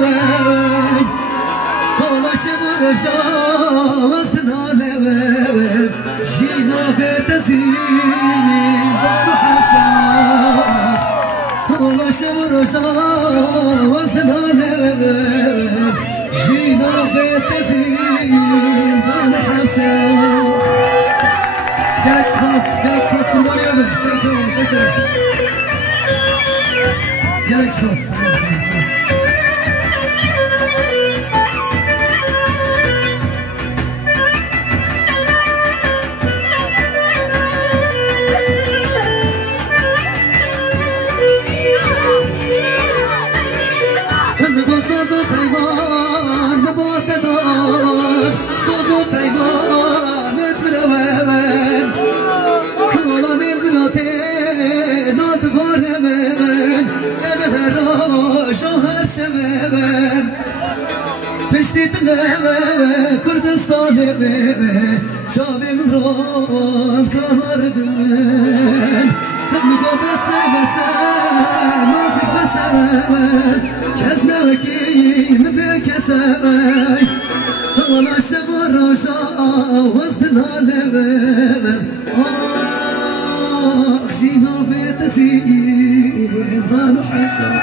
لوي هلا شمر وستنا لوي جينا بتزين دار حسن هلا شمر وستنا لوي جينا بتزين دار حسن Galaxy Pass kurbanı yapın. Ses. Galaxy Pass. Hem sozu Tayvan, babat edar. Sozu Tayvan, etmire شهر شبابن تشتيت لما كردستان لما شابي من روان كهر دمن هم بس نازك بس كزنا وكيم بكساي ولا شبر رجا وسطنا لما جينا بتسير ضل حسن